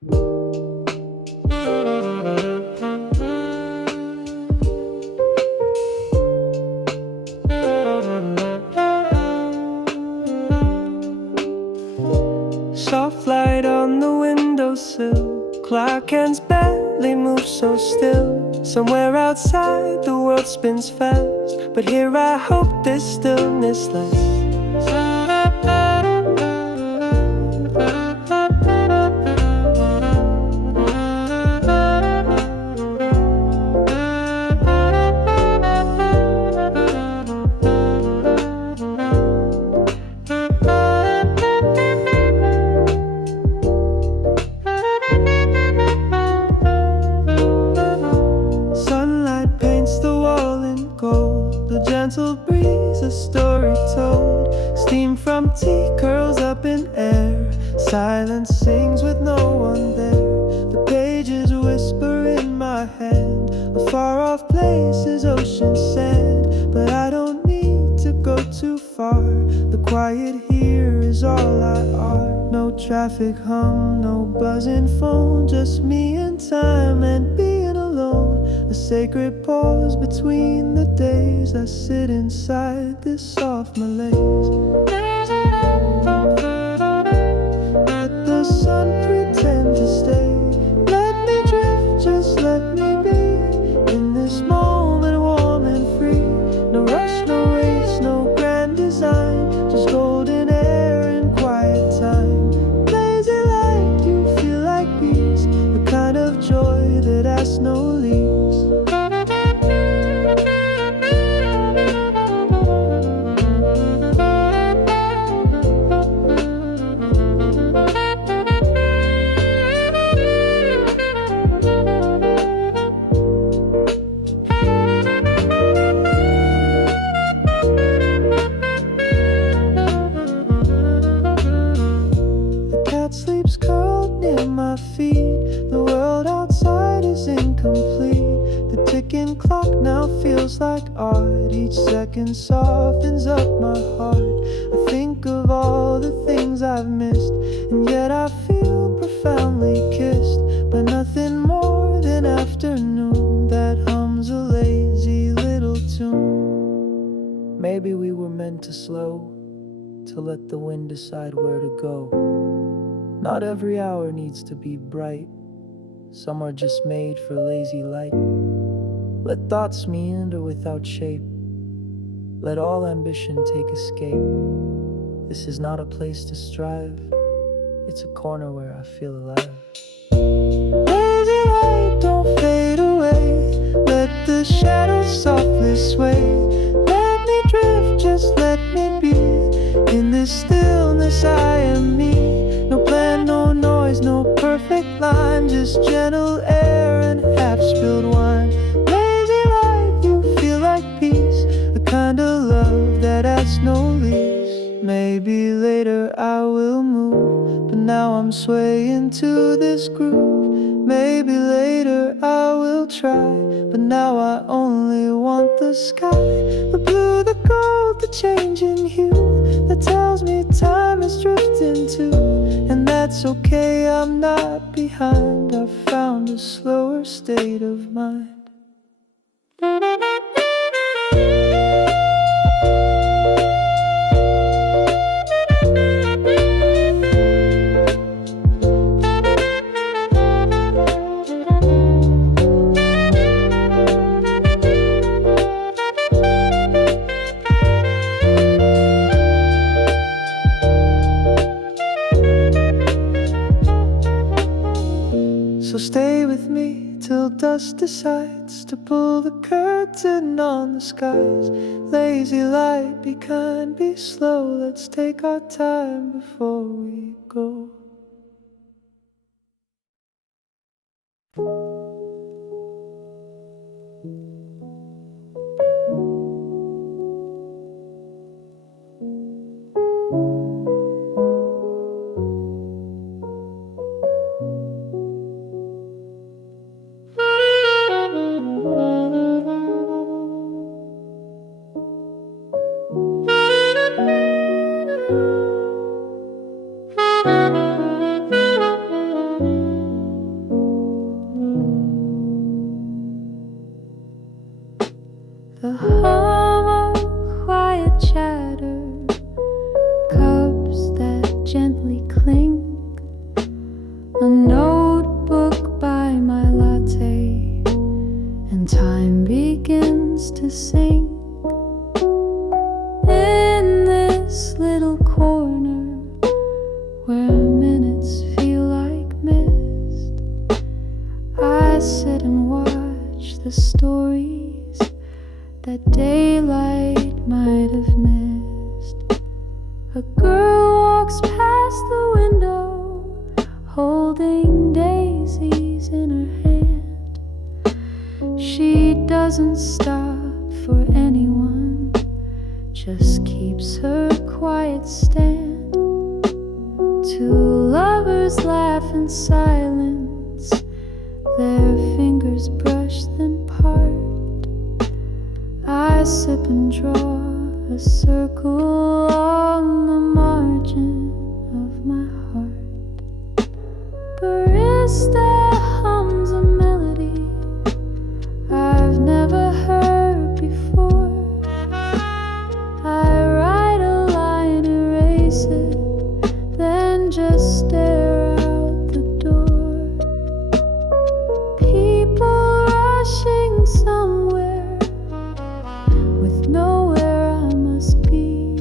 Soft light on the windowsill, clock hands barely move so still. Somewhere outside the world spins fast, but here I hope this stillness lasts. Gentle breeze, a story told. Steam from tea curls up in air. Silence sings with no one there. The pages whisper in my hand. A far off place is ocean sand, but I don't need to go too far. The quiet here is all I are. No traffic hum, no buzzing phone, just me and time and being alone. A sacred pause between the days. I sit inside this soft malaise. Let the sun pretend to stay. Let me drift, just let me be. In this moment, warm and free. No rush, no race, no grand design. Just golden air and quiet time. Lazy light, you feel like peace. The kind of joy that asks no leaves. Sleeps curled near my feet. The world outside is incomplete. The ticking clock now feels like art. Each second softens up my heart. I think of all the things I've missed, and yet I feel profoundly kissed by nothing more than afternoon that hums a lazy little tune. Maybe we were meant to slow, to let the wind decide where to go. Not every hour needs to be bright. Some are just made for lazy light. Let thoughts meander without shape. Let all ambition take escape. This is not a place to strive. It's a corner where I feel alive. Lazy light, don't fade away. Let the shadows softly sway. Let me drift, just let me be. In this stillness I am me. No plan, no noise, no perfect line. Just gentle air and half-spilled wine. Lazy light, you feel like peace. A kind of love that asks no leaves. Maybe later I will move, but now I'm swaying to this groove. Maybe later I will try, but now I only want the sky. The blue, the gold, the changing hue that tells me time is drifting too. And that's okay, I'm not behind. I've found a slower state of mind. So stay with me till dusk decides to pull the curtain on the skies. Lazy light, be kind, be slow. Let's take our time before we go. holding daisies in her hand. She doesn't stop for anyone, just keeps her quiet stand. Two lovers laugh in silence, their fingers brush then part. I sip and draw a circle on the margin of my heart. Barista hums a melody I've never heard before. I write a line, erase it, then just stare out the door. People rushing somewhere with nowhere I must be.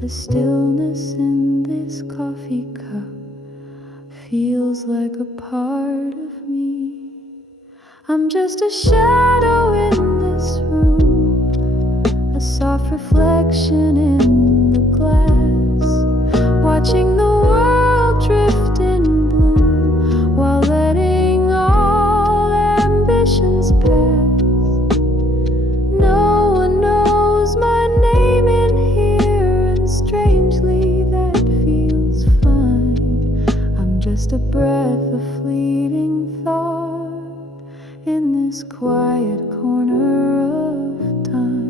The stillness in this coffee cup feels like a part of me. I'm just a shadow in this room, a soft reflection in the glass, watching the world drift in bloom while letting all ambitions pass. No one knows my name in here, and strangely that feels fine. I'm just a breath of fleeting thought in this quiet corner of time.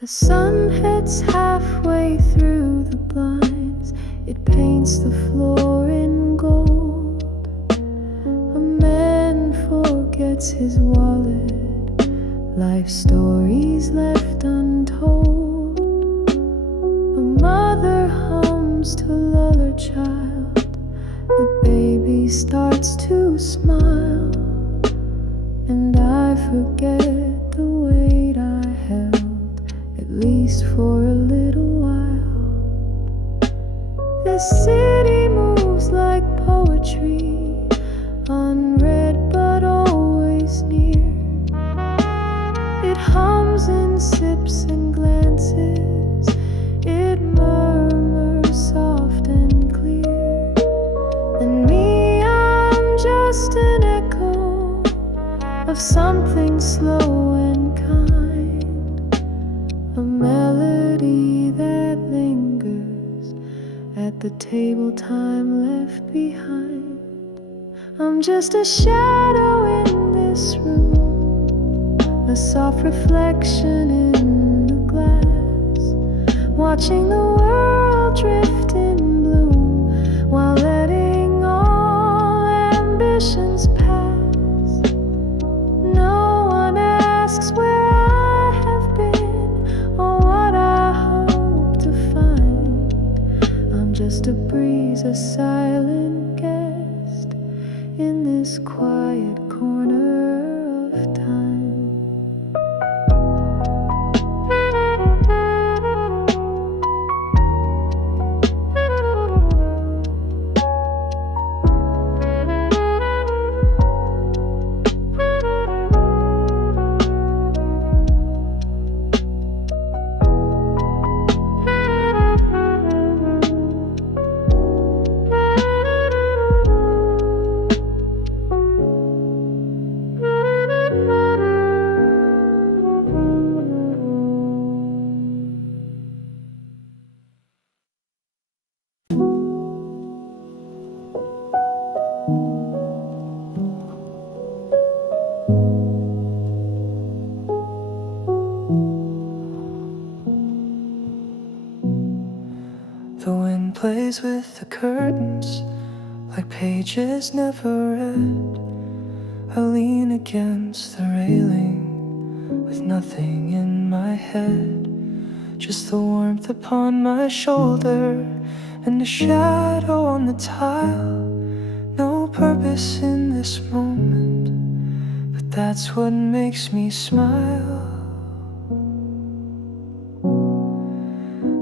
The sun hits halfway through the blinds. It paints the floor in gold. A man forgets his wallet, life stories left untold. A mother hums to lull her child. The baby starts to smile, and I forget the weight I held, at least for a little while. This city moves like poetry, unread but always near. It hums in sips and glances, it murmurs soft and clear. And me, I'm just an echo of something slow and kind, a melody that lingers at the table time left behind. I'm just a shadow in this room, a soft reflection in the glass, watching the world drift in bloom while letting all ambitions pass. No one asks where I have been or what I hope to find. I'm just a breeze, a silent guest in this quiet corner of time. The wind plays with the curtains like pages never read. I lean against the railing with nothing in my head, just the warmth upon my shoulder and a shadow on the tile. No purpose in this moment, but that's what makes me smile.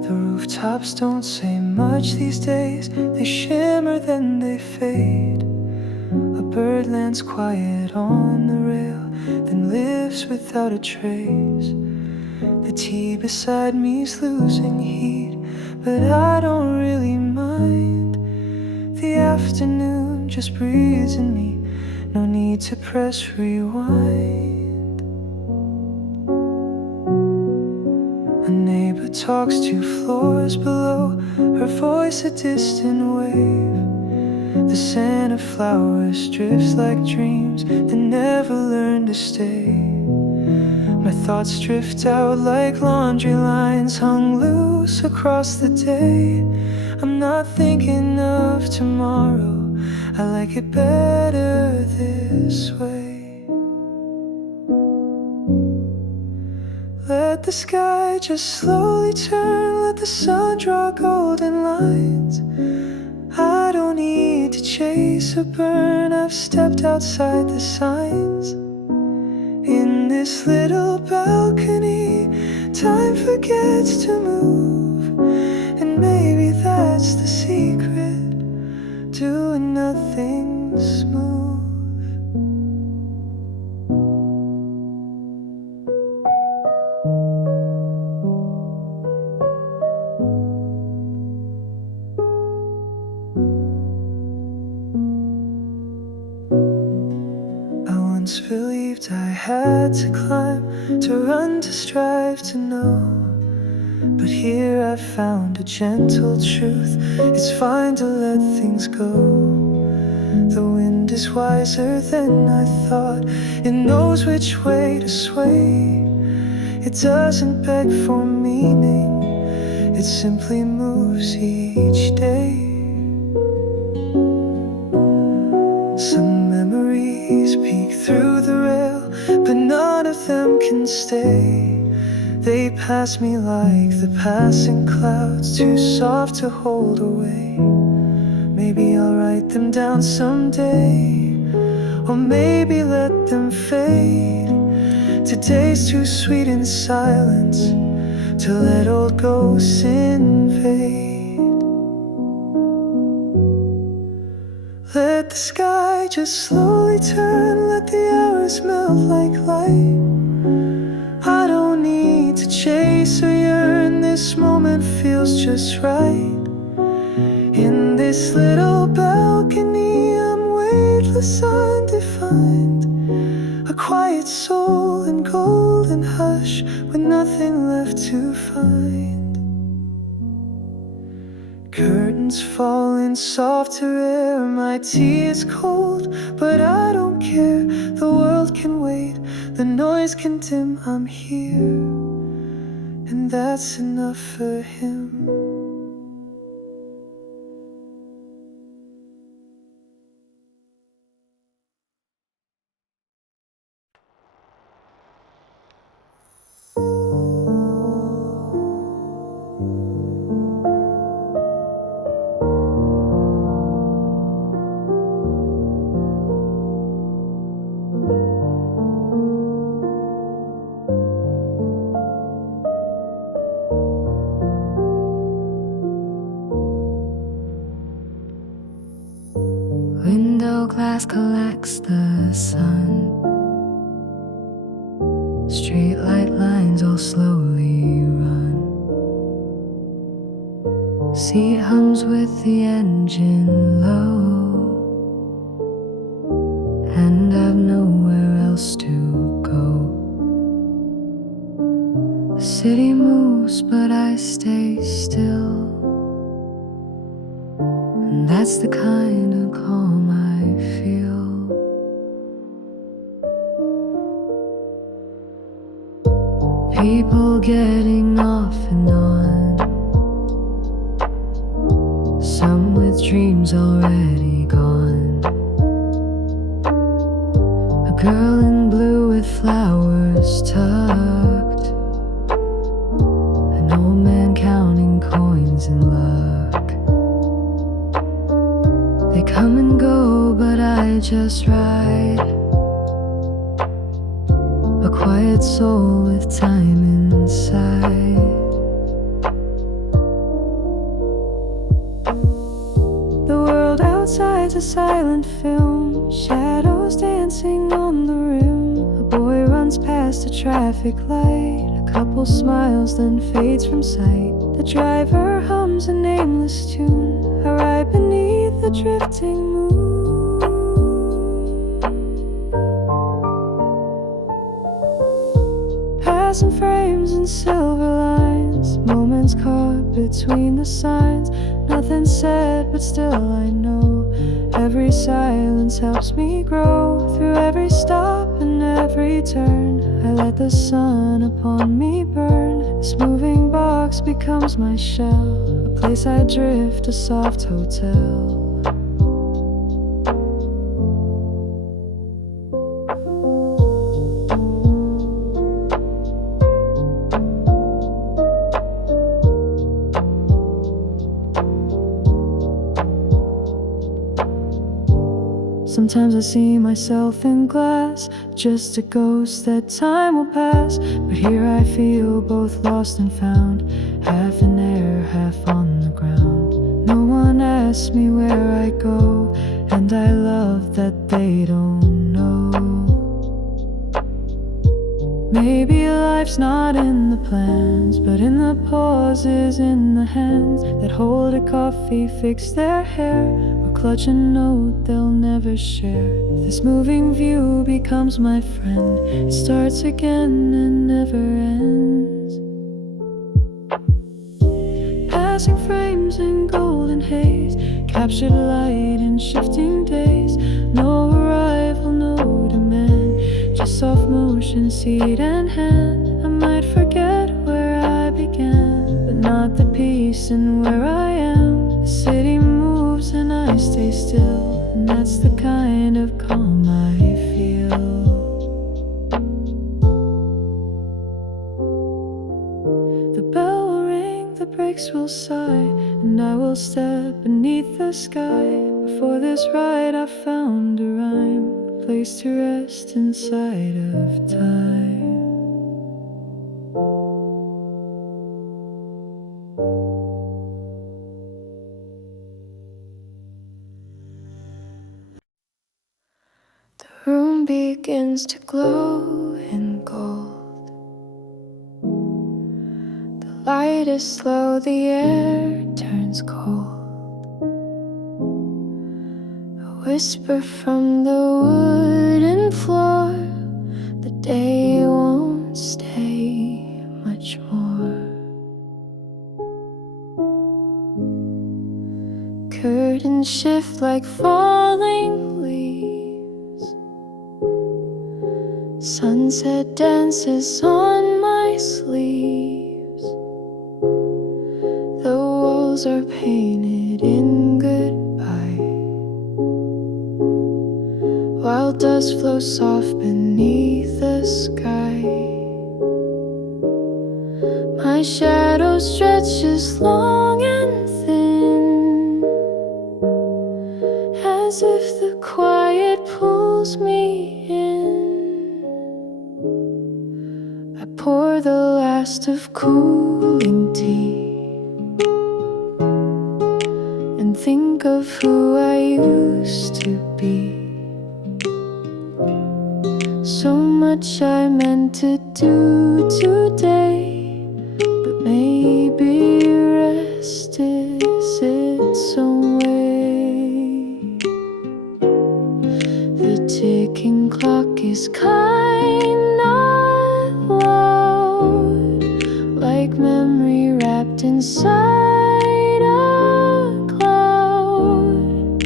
The rooftops don't say much these days. They shimmer, then they fade. A bird lands quiet on the rail, then lives without a trace. The tea beside me's losing heat, but I don't really mind. The afternoon just breathes in me, no need to press rewind. A neighbor talks 2 floors below, her voice a distant wave. The scent of flowers drifts like dreams that never learn to stay. My thoughts drift out like laundry lines hung loose across the day. I'm not thinking of tomorrow, I like it better this way. Let the sky just slowly turn, let the sun draw golden lines. I don't need to chase or burn, I've stepped outside the signs. In this little balcony, time forgets to move, and maybe that's the secret, doing nothing smooth. Once believed I had to climb, to run, to strive, to know. But here I found a gentle truth, it's fine to let things go. The wind is wiser than I thought, it knows which way to sway. It doesn't beg for meaning, it simply moves each day. Some memories peek through the rail, but none of them can stay. They pass me like the passing clouds, too soft to hold away. Maybe I'll write them down someday, or maybe let them fade. Today's too sweet in silence to let old ghosts invade. Let the sky just slowly turn, let the hours melt like light. I don't need to chase or yearn, this moment feels just right. In this little balcony, I'm weightless, undefined. A quiet soul in golden hush, with nothing left to find. Curtains fall in softer air, my tea is cold, but I don't care. The world can wait, the noise can dim, I'm here, and that's enough for him. Window glass collects the sun. Streetlight lines all slowly run. Seat hums with the engine low, and I've nowhere else to go. The city moves, but I stay still, and that's the kind of calm I feel. People getting off and on, some with dreams already gone. A girl in blue with flowers tucked, an An old man counting coins in luck. They come and go, but I just ride. A quiet soul with time inside. The world outside's a silent film, shadows dancing on the rim. A boy runs past a traffic light, a couple smiles then fades from sight. The driver hums a nameless tune, I ride beneath the drifting moon. Passing frames and silver lines, moments caught between the signs. Nothing said, but still I know every silence helps me grow. Through every stop and every turn, I let the sun upon me burn. This moving box becomes my shell, a place I drift, a soft hotel. Sometimes I see myself in glass, just a ghost that time will pass. But here I feel both lost and found, half in air, half on the ground. No one asks me where I go, and I love that they don't know. Maybe life's not in the plans, but in the pauses, in the hands that hold a coffee, fix their hair, or clutch a note they'll never share. This moving view becomes my friend, it starts again and never ends. Passing frames in golden haze, captured light in shifting days. No arrival, no demand, just soft motion, seat and hand. I might forget where I began, but not the peace in where I am. The city moves and I stay still, and that's the kind of calm I feel. The bell will ring, the brakes will sigh, and I will step beneath the sky. Before this ride I found a rhyme, a place to rest inside of time. The room begins to glow in gold. The light is slow, the air turns cold. A whisper from the wooden floor, the day won't stay much more. Curtains shift like falling leaves. Sunset dances on my sleeves. The walls are painted in goodbye, while dust flows soft beneath the sky. My shadow stretches long and thin, as if the quiet pulls me in. I pour the last of cooling tea and think of who I used to be. So much I meant to do today, but maybe rest is its own way. The ticking clock is kind, not loud, like memory wrapped inside a cloud.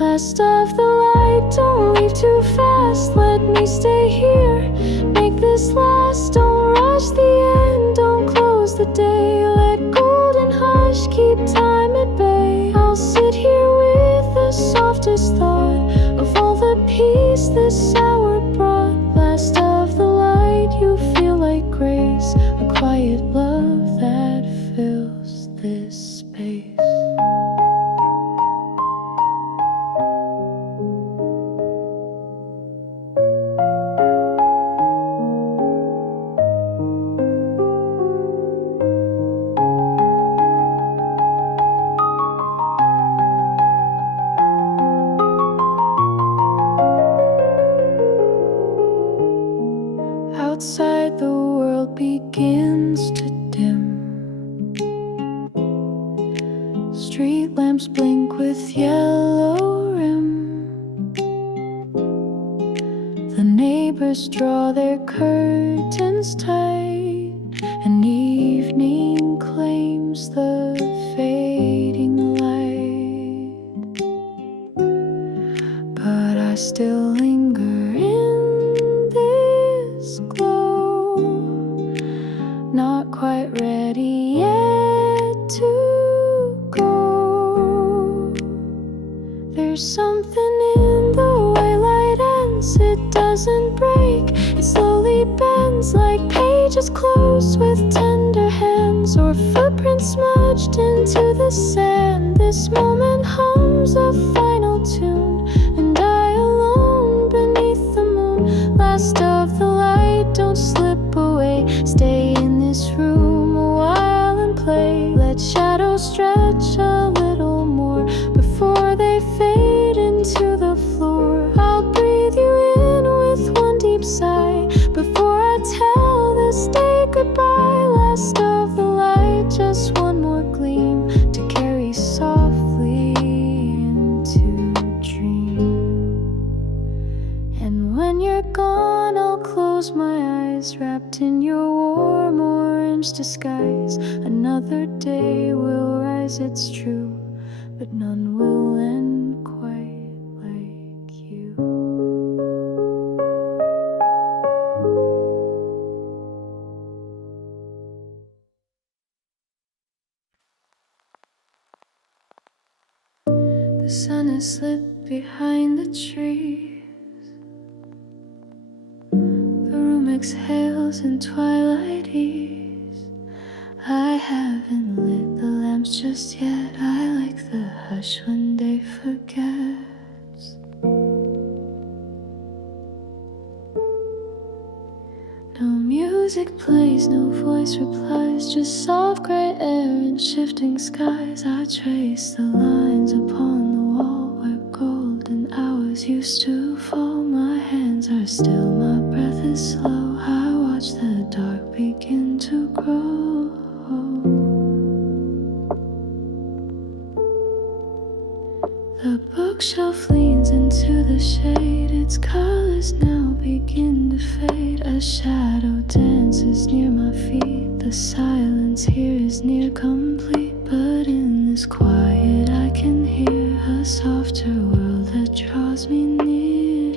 Last of the light, don't leave too fast, let me stay here, make this last. Don't rush the end, don't close the day, let golden hush keep time at bay. I'll sit here with the softest thought of all the peace this hour brought. Last of the light, you feel like grace, a quiet love lamps blink with yellow rim. The neighbors draw their curtains tight, and evening claims the fading light. But I still linger in this glow, not quite ready yet to go. There's something in the way light ends. It doesn't break, it slowly bends, like pages closed with tender hands, or footprints smudged into the sand. This moment hums a final tune, and I alone beneath the moon. Last of the light, don't slip away. Stay in this room a while and play. Let shadows stretch a little more before they fade into the floor. I'll breathe you in with one deep sigh before I tell this day goodbye. Last of the light, just one more gleam to carry softly into dream. And when you're gone, I'll close my eyes, wrapped in your warm orange disguise. Another day will rise, it's true, but none will end quite like you. The sun has slipped behind the trees. The room exhales in twilight ease. I haven't lit the lamps just yet. I like the hush when day forgets. No music plays, no voice replies, just soft gray air and shifting skies. I trace the lines upon the wall where golden hours used to fall. My hands are still, my breath is slow. I watch the dark begin to grow. The bookshelf leans into the shade. Its colors now begin to fade. A shadow dances near my feet. The silence here is near complete. But in this quiet I can hear a softer world that draws me near.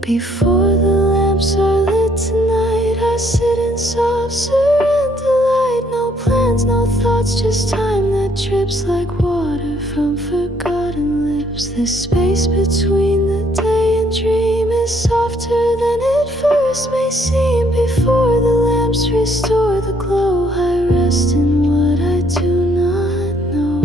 Before the lamps are lit tonight, I sit in soft surrender light. No plans, no thoughts, just time that drips like water from forgotten lips. This space between the day and dream is softer than it first may seem. Before the lamps restore the glow, I rest in what I do not know.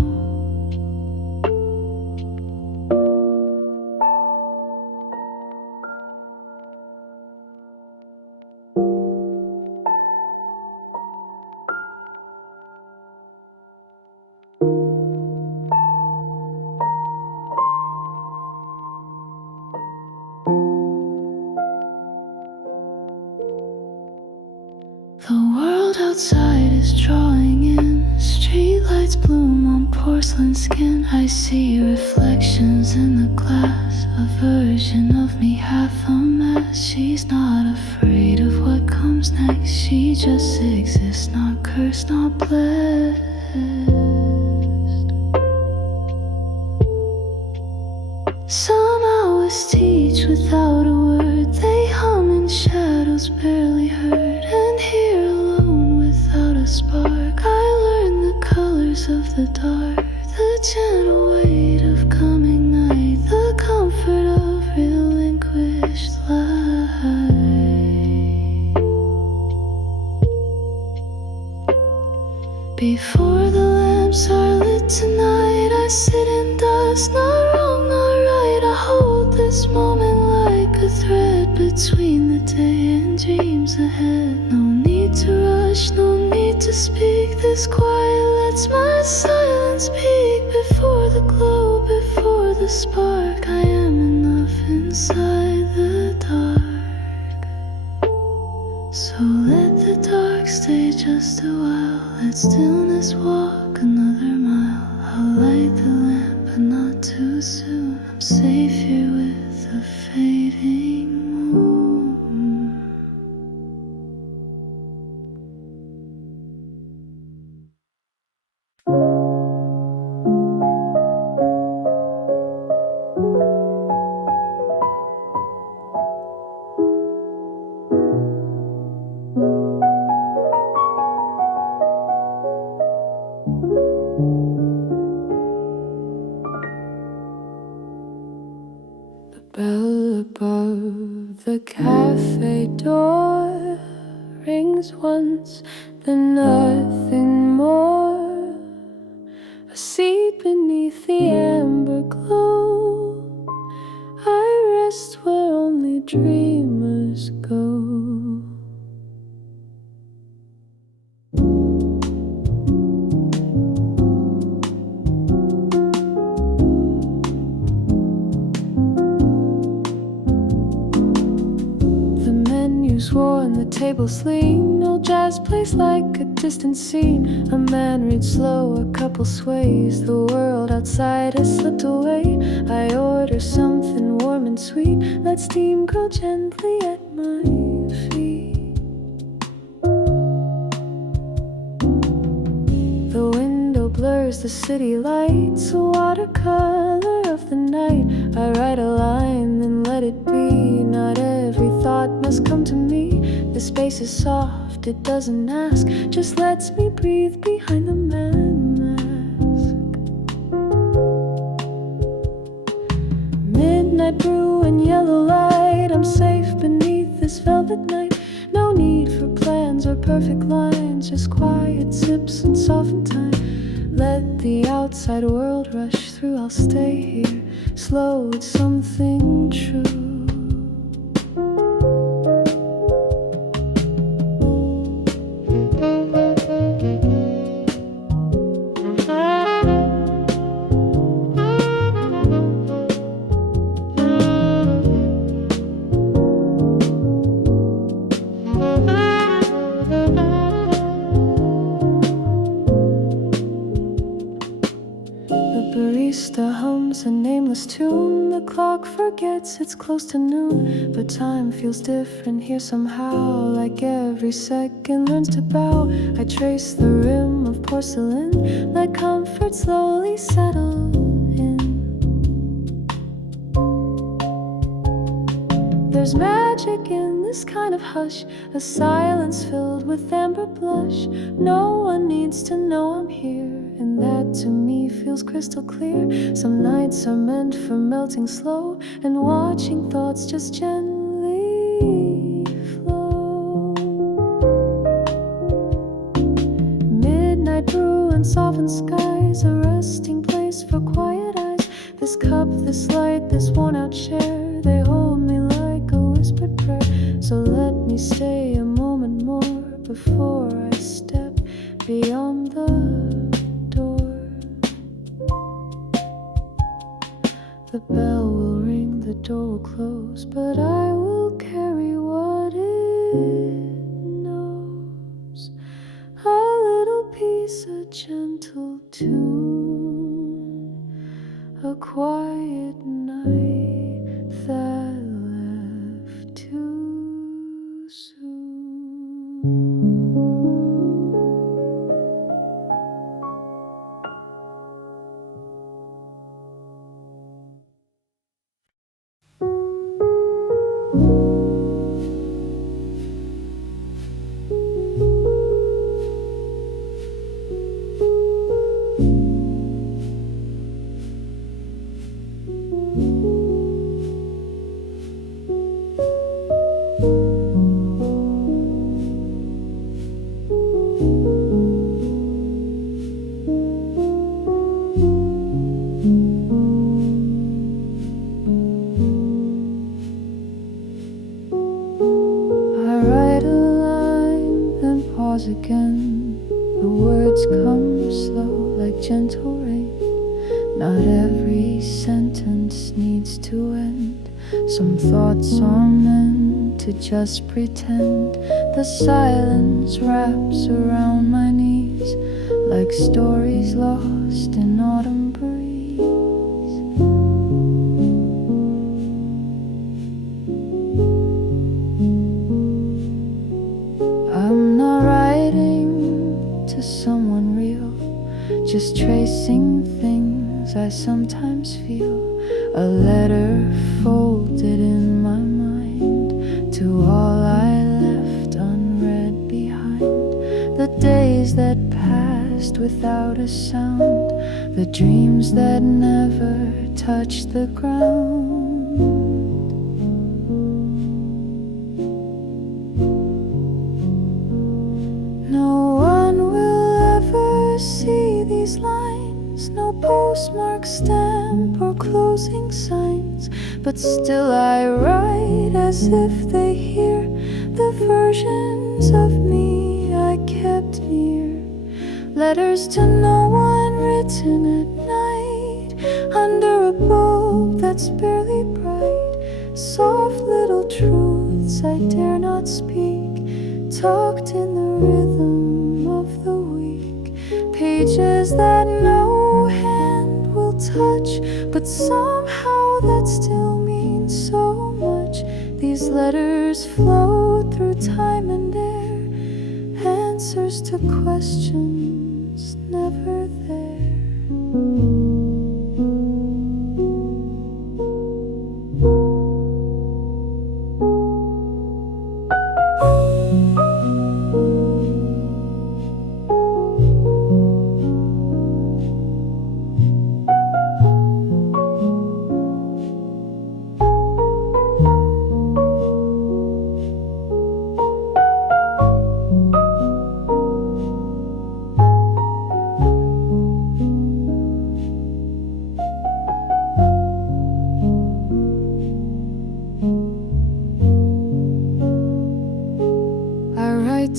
The world outside is drawing in. Streetlights bloom on porcelain skin. I see reflections in the glass. A version of me half a mask. She's not afraid of what comes next. She just exists, not cursed, not blessed. Some hours teach without a word. They hum in shadows barely heard. And here alone without a spark, I learn the colors of the dark. The gentle weight of coming night. The comfort of relinquished light. Before the lamps are lit tonight, I sit in dust. Not wrong, not right. I hold this moment like a thread between the day and dreams ahead. No need to rush, no need to speak. This quiet lets my silence peak. Before the glow, before the spark, I am enough inside the dark. So let the dark stay just a while. Let stillness walk another mile. I'll light the lamp, but not too soon. I'm safe here with a fading moon. Bell above the cafe door rings once, then nothing more. I see beneath the amber glow. I rest where only dreamers go. Worn, the tables lean, no jazz plays like a distant scene. A man reads slow, a couple sways, the world outside has slipped away. I order something warm and sweet, let steam grow gently at my feet. The window blurs the city lights, a watercolor of the night. I write a line, then let it be. Not every thought must come to me. The space is soft, it doesn't ask, just lets me breathe behind the mask. Midnight brew and yellow light, I'm safe beneath this velvet night. No need for plans or perfect lines, just quiet sips and softened time. Let the outside world rush through, I'll stay here. Slow, it's something true. Barista hums a nameless tune. The clock forgets it's close to noon, but time feels different here somehow. Like every second learns to bow. I trace the rim of porcelain, let comfort slowly settle in. There's magic in this kind of hush, a silence filled with amber blush. No one needs to know I'm here, and that to me feels crystal clear. Some nights are meant for melting slow and watching thoughts just gently flow. Midnight brew and softened skies, a resting place for quiet eyes. This cup, this light, this worn out chair, they hold me like a whispered prayer. So let me stay a moment more before I step beyond the door. The bell will ring, the door will close, but I will carry what it knows. A little piece, a gentle tune, a quiet night that left too soon. Again, the words come slow like gentle rain. Not every sentence needs to end. Some thoughts are meant to to just pretend. The silence wraps around my knees like stories lost in autumn breeze. I'm not writing to someone real, just tracing things I sometimes feel. A letter folded in my mind to all I left unread behind. The days that passed without a sound, the dreams that never touched the ground. No one will ever see these lines, no postmark stamp or closing signs, but still I write as if they hear the versions of me I kept near. Letters to no one written at night under a bulb that's barely bright. Soft little truths I dare not speak, tucked in the rhythm of the week. Pages that no hand will touch, but somehow that still means so much. These letters flow through time and air, answers to questions never there.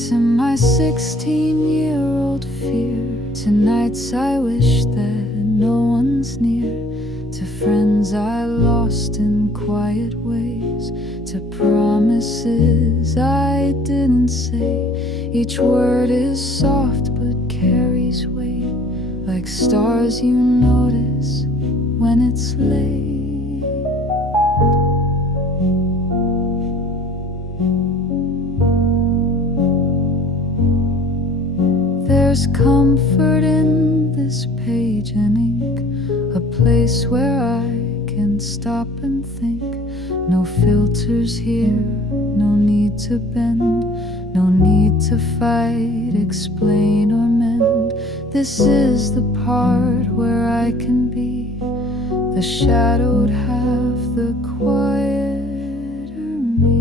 To my 16-year-old fear, to nights I wish that no one's near, to friends I lost in quiet ways, to promises I didn't say. Each word is soft but carries weight, like stars you notice when it's late. There's comfort in this page and ink, a place where I can stop and think. No filters here, no need to bend, no need to fight, explain or mend. This is the part where I can be the shadowed half, the quieter me.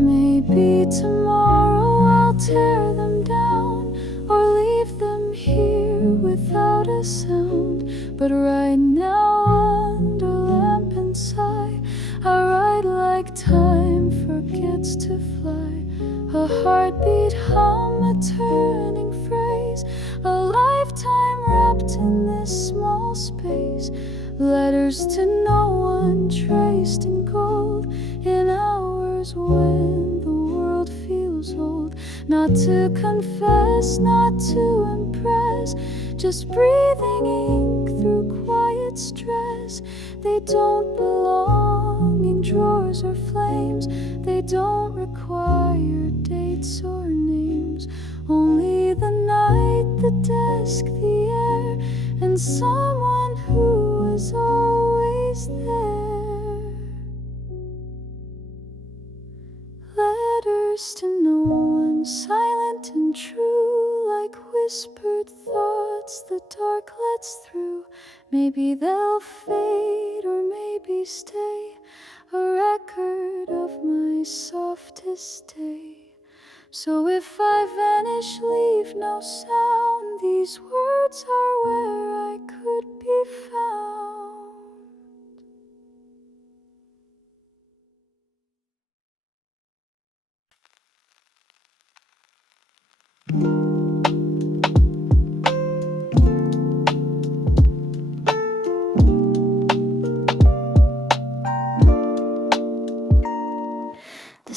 Maybe tomorrow I'll tear them down or leave them here without a sound. But right now under lamp and sigh, I ride like time forgets to fly. A heartbeat hum, a turning phrase, a lifetime wrapped in this small space. Letters to no one traced in gold, in hours when the world feels old. Not to confess, not to impress, just breathing ink through quiet stress. They don't belong in drawers or flames, they don't require dates or names. Only the night, the desk, the air, and someone who is always there. Letters to no one, silent and true, like whispered thoughts the dark lets through. Maybe they'll fade or maybe stay, a record of my softest day. So if I vanish, leave no sound, these words are where I could be found.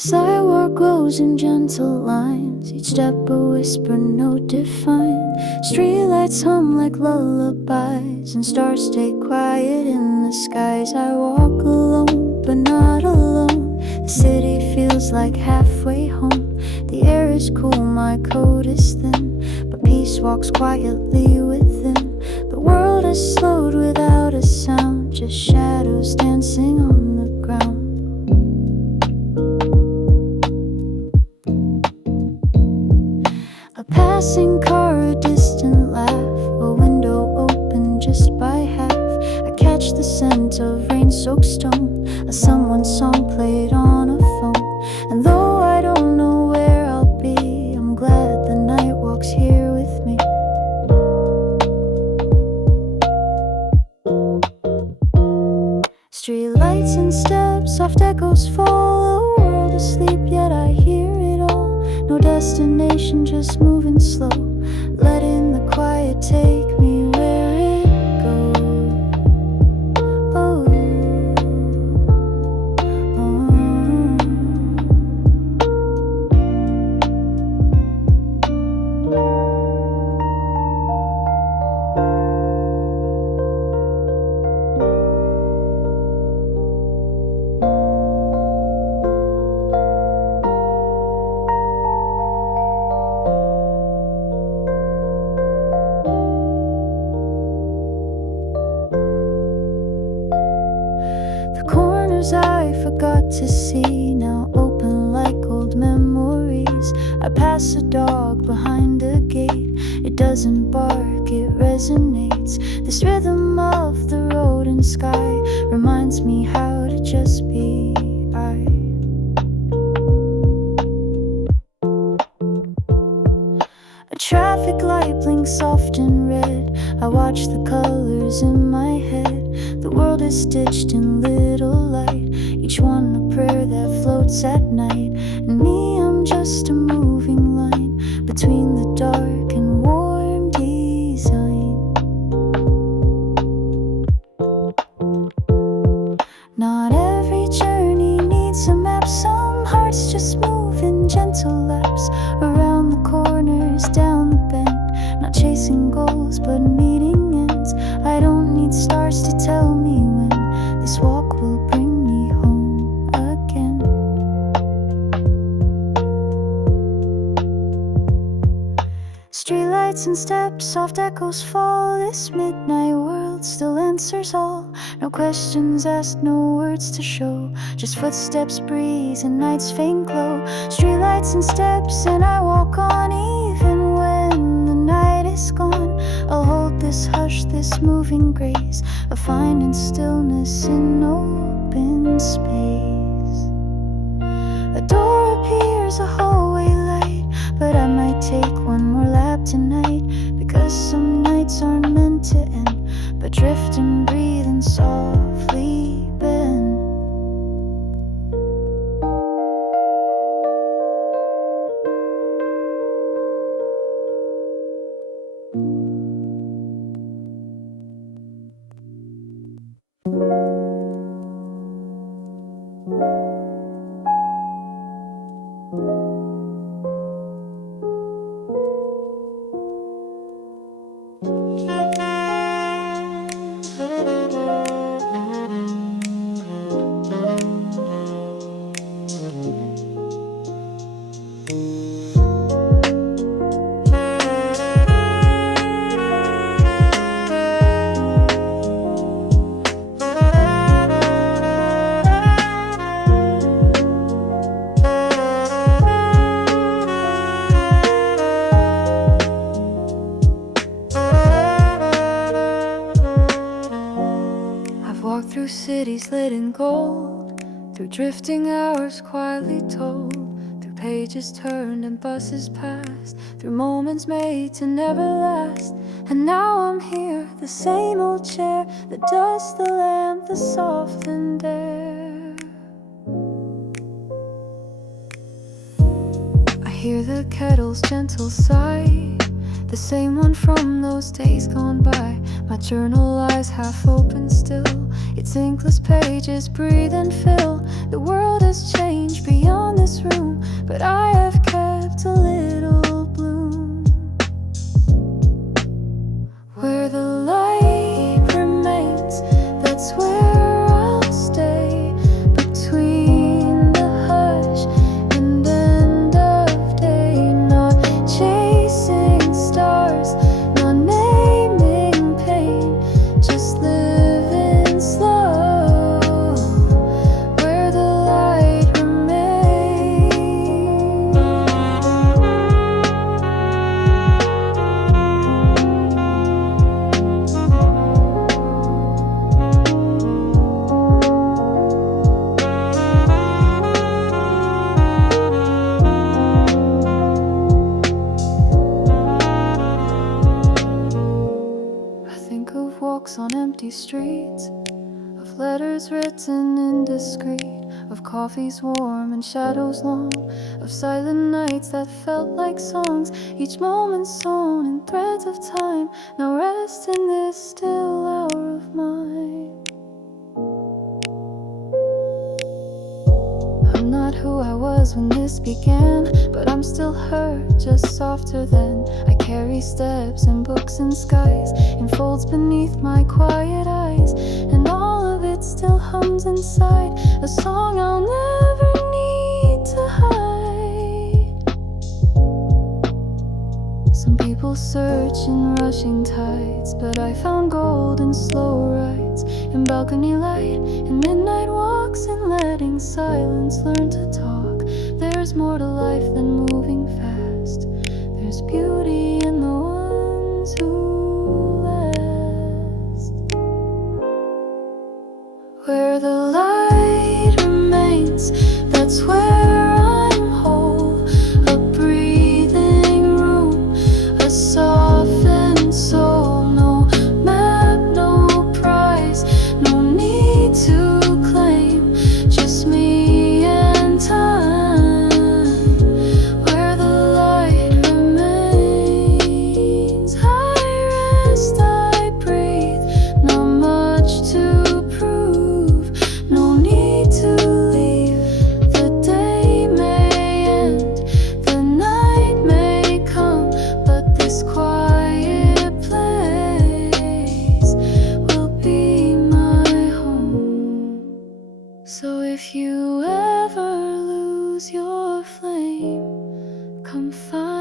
sidewalk grows in gentle lines, each step a whisper, no defined. Streetlights hum like lullabies, and stars stay quiet in the skies. I walk alone, but not alone. The city feels like halfway home. The air is cool, my coat is thin, but peace walks quietly within. The world has slowed without a sound, just shadows dancing on the ground. A passing car, a distant laugh, a window open just by half. I catch the scent of rain-soaked stone, a someone's song played on a phone. And though I don't know where I'll be, I'm glad the night walks here with me. Streetlights and steps, soft echoes fall, a world asleep, yet I hear it all. No destination, just moving slow, letting the quiet take me where it goes. Oh, I forgot to see, now open like old memories. I pass a dog behind a gate, it doesn't bark, it resonates. This rhythm of the road and sky reminds me how to just be I. A traffic light blinks soft and red, I watch the colors in my head. The world is stitched in little light, each one a prayer that floats at night. And me, I'm just a moving line between the dark and warm design. Not every journey needs a map, some hearts just move in gentle laps, around the corners, down the bend, not chasing goals but meeting ends. I don't need stars to tell me when this walk will bring me home again. Streetlights and steps, soft echoes fall. This midnight world still answers all. No questions asked, no words to show, just footsteps, breeze, and night's faint glow. Streetlights and steps, and I walk on even when the night is gone. I'll hold this hush, this moving grace, of finding stillness in open space. A door appears, a hallway light, but I might take one more lap tonight, because some nights aren't meant to end, but drift and breathe and softly bend. Through cities lit in gold, through drifting hours quietly told, through pages turned and buses passed, through moments made to never last. And now I'm here, the same old chair, the dust, the lamp, the softened air. I hear the kettle's gentle sigh, the same one from those days gone by. My journal lies half open still, its inkless pages breathe and fill. The world has changed beyond the this room, but I have kept a little bloom. Where the light remains, that's where I'll stay. Between the hush and end of day, not chasing stars, not naming pain, just living slow. Where the light remains. I think of walks on empty streets, of letters written indiscreet, of coffees warm and shadows long, of silent nights that felt like songs, each moment sewn in threads of time. Now rest in this still hour of mine. I'm not who I was when this began, but I'm still her, just softer than. I carry steps and books and skies in folds beneath my quiet eyes, and all of it still hums inside, a song I'll never need to hide. Some people search in rushing tides, but I found gold in slow rides, in balcony light, in midnight walks, in letting silence learn to talk. There's more to life than moving fast. There's beauty in the ones who last. Where the light remains, that's where I'm whole. A breathing room, a softened soul. No map, no prize, no need to claim, just me and time. Where the light remains, I rest, I breathe, not much to prove, no need to leave. The day may end, the night may come, but this quiet place will be my home. So if you ever lose your flame, come find